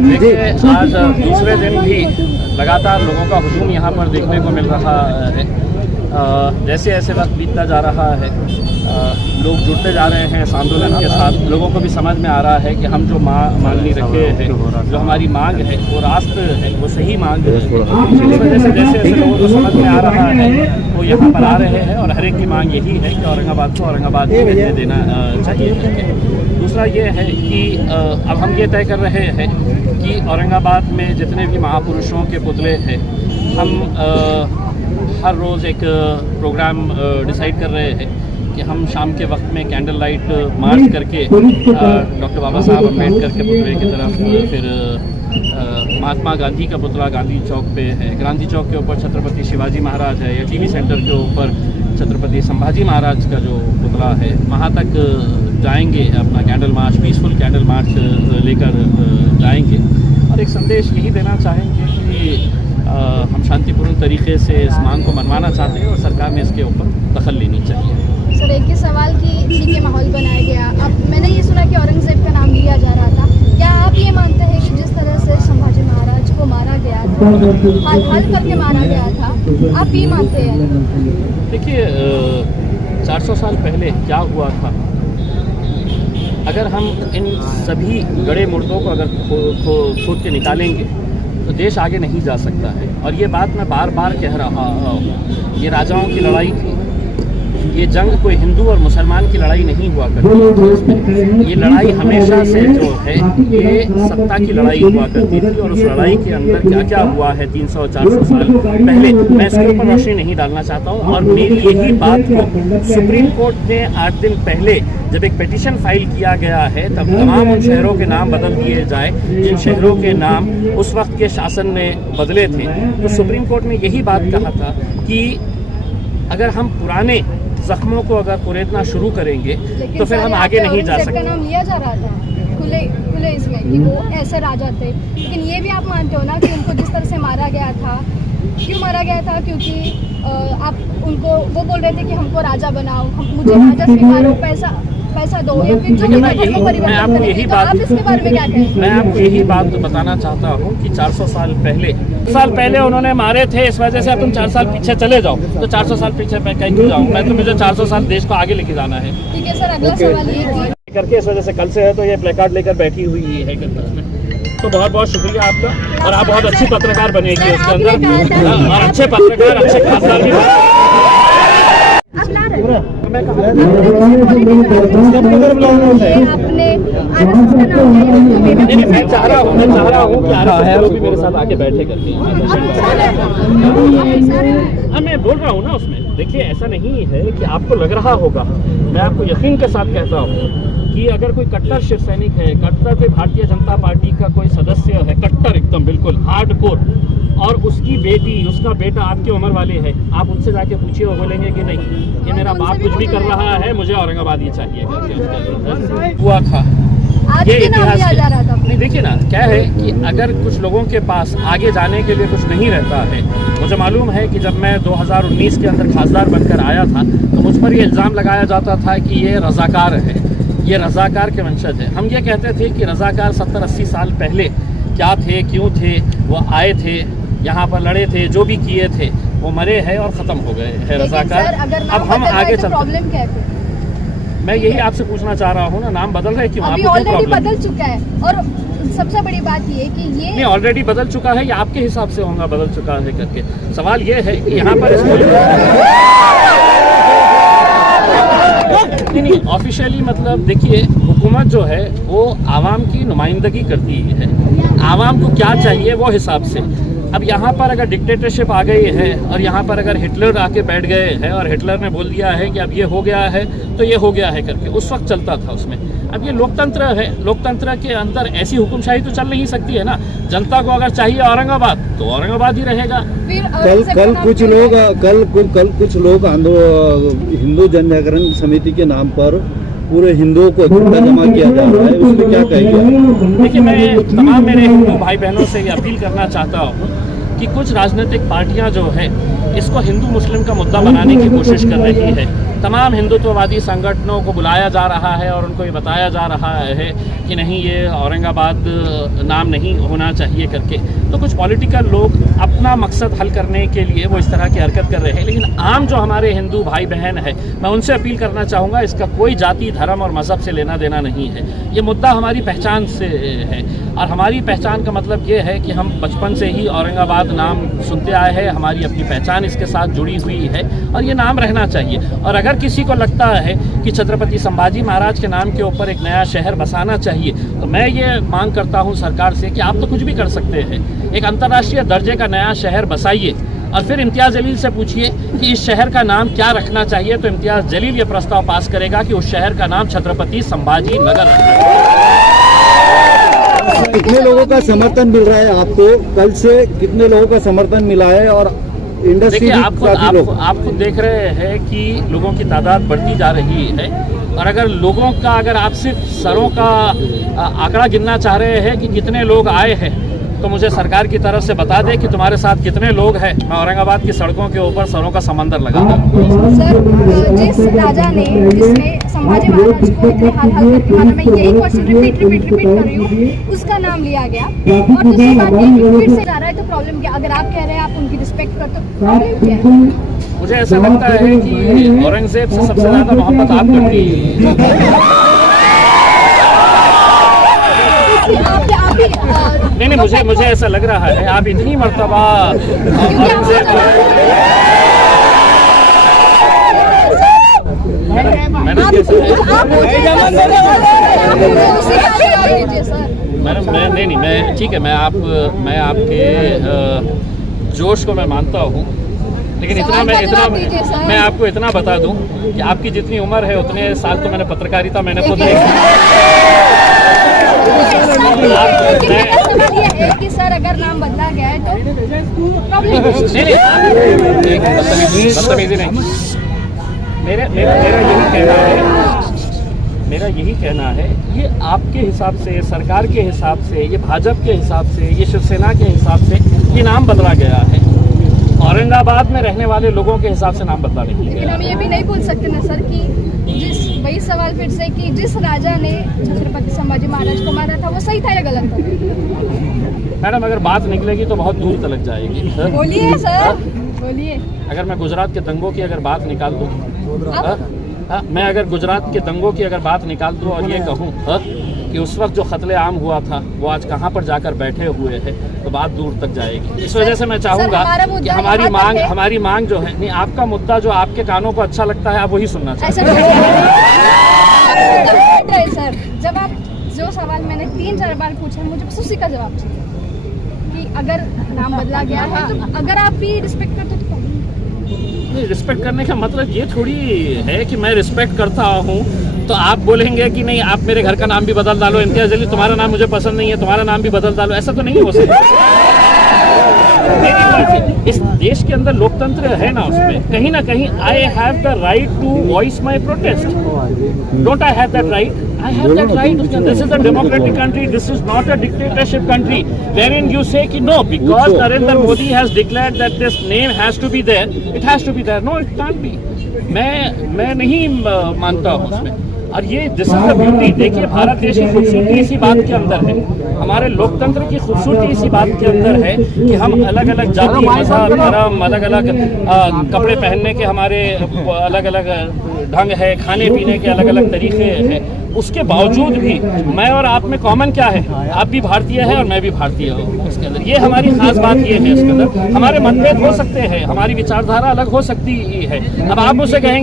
देखिए, आज दूसरे दिन भी लगातार लोगों का हुजूम यहाँ पर देखने को मिल रहा है। जैसे जैसे वक्त बीतता जा रहा है, लोग जुड़ते जा रहे हैं इस आंदोलन के साथ। लोगों को भी समझ में आ रहा है कि हम जो मांगनी रखे हैं, जो हमारी मांग है वो रास्त है, वो सही मांग है। इस वजह से जैसे जैसे लोगों को समझ में आ रहा है वो यहाँ पर आ रहे हैं और हर एक की मांग यही है कि औरंगाबाद को औरंगाबाद ही रहने देना चाहिए करके। दूसरा ये है कि अब हम ये तय कर रहे हैं कि औरंगाबाद में जितने भी महापुरुषों के पुतले हैं, हम हर रोज़ एक प्रोग्राम डिसाइड कर रहे हैं कि हम शाम के वक्त में कैंडल लाइट मार्च करके डॉक्टर बाबा साहब अम्बेडकर के पुतले की तरफ, फिर महात्मा गांधी का पुतला गांधी चौक पे है, गांधी चौक के ऊपर छत्रपति शिवाजी महाराज है, या टीवी सेंटर के ऊपर छत्रपति संभाजी महाराज का जो पुतला है, वहाँ तक जाएंगे। अपना candle march, peaceful candle march लेकर जाएंगे और एक संदेश यही देना चाहेंगे कि हम शांतिपूर्ण तरीके से इस मांग को मनवाना चाहते हैं और सरकार ने इसके ऊपर दखल लेनी चाहिए। सर, एक ही सवाल की इसी के माहौल बनाया गया। अब मैंने ये सुना कि औरंगजेब का नाम लिया जा रहा था। क्या आप ये मानते हैं कि जिस तरह से संभाजी महाराज को मारा गया था, हाल करके मारा गया था, आप ये मानते हैं? देखिए, 400 साल पहले क्या हुआ था, अगर हम इन सभी गड़े मुर्दों को अगर खोद के निकालेंगे तो देश आगे नहीं जा सकता है। और ये बात मैं बार बार कह रहा हूँ, ये राजाओं की लड़ाई थी, ये जंग कोई हिंदू और मुसलमान की लड़ाई नहीं हुआ करती थी। ये लड़ाई हमेशा से जो है ये सत्ता की लड़ाई हुआ करती थी और उस लड़ाई के अंदर क्या क्या हुआ है 300-400 साल पहले, मैं इसके ऊपर रोशनी नहीं डालना चाहता हूँ। और मेरी यही बात को सुप्रीम कोर्ट ने 8 दिन पहले जब एक पिटीशन फाइल किया गया है, तब तमाम उन शहरों के नाम बदल दिए जाए जिन शहरों के नाम उस वक्त के शासन ने बदले थे। तो सुप्रीम कोर्ट ने यही बात कहा था कि अगर हम पुराने जख्मों को अगर कुरेदना शुरू करेंगे तो फिर हम आगे नहीं जा सकते। नाम लिया जा रहा था खुले इसमें कि वो ऐसे राजा थे, लेकिन ये भी आप मानते हो ना कि उनको जिस तरह से मारा गया था, क्यों मारा गया था? क्योंकि आप उनको वो बोल रहे थे कि हमको राजा बनाओ, मुझे राजा स्वीकारो, पैसा दो, या फिर जो मैं आपको यही बात, आप इसके बारे में क्या कहें? मैं आपको यही बात बताना चाहता हूँ कि 400 साल पहले उन्होंने मारे थे। इस वजह से अब तुम 4 साल पीछे चले जाओ तो 400 साल पीछे मैं कहीं क्यों जाऊँ? मैं तो मुझे 400 साल देश को आगे लेके जाना है। ठीक है सर, अगला सवाल ये करके इस वजह से कल से है तो ये प्लेकार्ड लेकर बैठी हुई है तो बहुत बहुत शुक्रिया आपका। और आप बहुत अच्छी पत्रकार बनेगी उसके अंदर, और अच्छे पत्रकार, अच्छे खासदार भी। मैं चाह रहा हूँ कि आरएसएस भी मेरे साथ आके बैठे करके। मैं बोल रहा हूँ ना उसमें। देखिए, ऐसा नहीं है कि आपको लग रहा होगा, मैं आपको यकीन के साथ कहता हूँ कि अगर कोई कट्टर शिव सैनिक है, कट्टर कोई भारतीय जनता पार्टी का कोई सदस्य है, कट्टर एकदम बिल्कुल हार्डकोर, और उसकी बेटी, उसका बेटा आपकी उम्र वाले हैं, आप उनसे जाके पूछिए, वो बोलेंगे कि नहीं, ये मेरा बाप कुछ भी कर रहा है, मुझे औरंगाबाद ही चाहिए हुआ था। ये इतिहास नहीं, देखिए ना, क्या है कि अगर कुछ लोगों के पास आगे जाने के लिए कुछ नहीं रहता है। मुझे मालूम है कि जब मैं 2019 के अंदर खासदार बनकर आया था तो मुझ पर ये इल्ज़ाम लगाया जाता था कि ये रज़ाकार है, ये रज़ाकार के वंशज है। हम ये कहते थे कि रज़ाकार 70-80 साल पहले क्या थे, क्यों थे, वो आए थे, यहाँ पर लड़े थे, जो भी किए थे वो मरे हैं और ख़त्म हो गए हैं रज़ाकार। अब हम आगे चलते, मैं यही आपसे पूछना चाह रहा हूँ ना, नाम बदल रहे क्यों? अभी ऑलरेडी बदल चुका है, और सबसे बड़ी बात ये कि ये नहीं, ऑलरेडी बदल चुका है या आपके हिसाब से होगा बदल चुका है करके? सवाल ये है कि यहाँ पर नहीं, ऑफिशियली मतलब देखिए, हुकूमत जो है वो आवाम की नुमाइंदगी करती है। आवाम को क्या चाहिए वो हिसाब से। अब यहाँ पर अगर डिक्टेटरशिप आ गई है और यहाँ पर अगर हिटलर आके बैठ गए हैं और हिटलर ने बोल दिया है कि अब ये हो गया है तो ये हो गया है करके, उस वक्त चलता था उसमें। अब ये लोकतंत्र है, लोकतंत्र के अंदर ऐसी हुकुमशाही तो चल नहीं सकती है ना। जनता को अगर चाहिए औरंगाबाद तो औरंगाबाद ही रहेगा। कल कुछ लोग हिंदू जनजागरण समिति के नाम पर पूरे हिंदुओं को इकट्ठा जमा किया जा रहा है, उसमें क्या कहेंगे? देखिए, मैं तमाम मेरे हिंदू भाई बहनों से ये अपील करना चाहता हूँ कि कुछ राजनीतिक पार्टियां जो है इसको हिंदू मुस्लिम का मुद्दा बनाने की कोशिश कर रही है। तमाम हिंदुत्ववादी संगठनों को बुलाया जा रहा है और उनको ये बताया जा रहा है कि नहीं, ये औरंगाबाद नाम नहीं होना चाहिए करके। तो कुछ पॉलिटिकल लोग अपना मकसद हल करने के लिए वो इस तरह की हरकत कर रहे हैं। लेकिन आम जो हमारे हिंदू भाई बहन है, मैं उनसे अपील करना चाहूँगा, इसका कोई जाति, धर्म और मज़हब से लेना देना नहीं है। ये मुद्दा हमारी पहचान से है और हमारी पहचान का मतलब ये है कि हम बचपन से ही औरंगाबाद नाम सुनते आए हैं। हमारी अपनी पहचान इसके साथ जुड़ी हुई है और ये नाम रहना चाहिए। और अगर किसी को लगता है कि छत्रपति संभाजी महाराज के नाम के ऊपर एक नया शहर बसाना चाहिए, तो मैं ये मांग करता हूँ सरकार से कि आप तो कुछ भी कर सकते हैं, एक अंतर्राष्ट्रीय दर्जे का नया शहर बसाइए और फिर इम्तियाज़ जलील से पूछिए कि इस शहर का नाम क्या रखना चाहिए, तो इम्तियाज़ जलील ये प्रस्ताव पास करेगा कि उस शहर का नाम छत्रपति संभाजी नगर रखना। कितने लोगों का समर्थन मिल रहा है आपको? कल से कितने लोगों का समर्थन मिला है? और इंडस्ट्री देखिए, आप खुद देख रहे हैं कि लोगों की तादाद बढ़ती जा रही है। और अगर लोगों का, अगर आप सिर्फ सरों का आंकड़ा गिनना चाह रहे हैं कि कितने लोग आए हैं, तो मुझे सरकार की तरफ से बता दे कि तुम्हारे साथ कितने लोग हैं। मैं औरंगाबाद की सड़कों के ऊपर सरों का समंदर लगाता हूँ। सर, जिस राजा ने, जिसने संभाजी महाराज को इतने हाल करके मारा, मैं यही क्वेश्चन रिपीट कर रही हूँ, उसका नाम लिया गया। और दूसरी बात ये फिर से जा रहा है, तो प्रॉब्लम क्या? अगर आप कह रहे हैं आप उनकी रिस्पेक्ट करते हो, प्रॉब्लम क्या है? मुझे ऐसा लगता है कि औरंगजेब से सबसे ज़्यादा मोहब्बत आप करती। नहीं, मुझे ऐसा लग रहा है आप इतनी मर्तबा मैं ठीक है, मैं आपके जोश को मैं मानता हूँ, लेकिन मैं आपको इतना बता दूं कि आपकी जितनी उम्र है उतने साल तो मैंने पत्रकारिता मैंने खुद कि सर अगर नाम बदला गया है तो बदतमीजी नहीं। मेरा यही कहना है, ये आपके हिसाब से, सरकार के हिसाब से, ये भाजपा के हिसाब से, ये शिवसेना के हिसाब से ये नाम बदला गया है। औरंगाबाद में रहने वाले लोगों के हिसाब से नाम बदला नहीं। लेकिन हम ये भी नहीं बोल सकते ना सर कि वही सवाल फिर से कि जिस राजा ने छत्रपति संभाजी महाराज को मारा था वो सही था या गलत था? मैडम, अगर बात निकलेगी तो बहुत दूर तक जाएगी। बोलिए सर, बोलिए। अगर मैं गुजरात के दंगों की अगर बात निकाल दूँ, मैं अगर गुजरात के दंगों की अगर बात निकाल दूँ और ये कहूँ कि उस वक्त जो कत्ले आम हुआ था वो आज कहाँ पर जाकर बैठे हुए हैं, तो बात दूर तक जाएगी। इस वजह से मैं चाहूँगा कि हमारी मांग जो है, नहीं, आपका मुद्दा जो आपके कानों को अच्छा लगता है आप वही सुनना चाहिए। सर, जब आप जो सवाल मैंने 3-4 बार पूछा, मुझे बस उसी का जवाब चाहिए कि अगर नाम बदला गया है तो अगर आप भी रिस्पेक्ट करते तो नहीं, रिस्पेक्ट करने का मतलब ये थोड़ी है कि मैं रिस्पेक्ट करता हूँ तो आप बोलेंगे कि नहीं, आप मेरे घर का नाम भी बदल डालो, इम्तियाज़ जलील तुम्हारा नाम मुझे पसंद नहीं है, तुम्हारा नाम भी बदल डालो। ऐसा तो नहीं हो सकता। इस देश के अंदर लोकतंत्र है ना, उसमें कहीं ना कहीं I have the right to voice my protest. Don't I have that right? I have that right. This is a democratic country. This is not a dictatorship country wherein you say कि no, because Narendra Modi has declared that this name has to be there, it has to be there. No, it can't be. मैं नहीं मानता हूँ उसमें। और ये this is the beauty. देखिए, भारत देश की खूबसूरती इसी बात के अंदर है, हमारे लोकतंत्र की खूबसूरती इसी बात के अंदर है कि हम अलग अलग जाति, मजहब, धर्म, अलग अलग कपड़े पहनने के हमारे अलग अलग ढंग है, खाने पीने के अलग अलग तरीके हैं। उसके बावजूद भी मैं और आप में कॉमन क्या है? आप भी भारतीय है और मैं भी भारतीय हूँ। उसके अंदर ये हमारी खास बात ये है, इसके अंदर हमारे मतभेद हो सकते हैं, हमारी विचारधारा अलग हो सकती है। अब आप मुझसे कहेंगे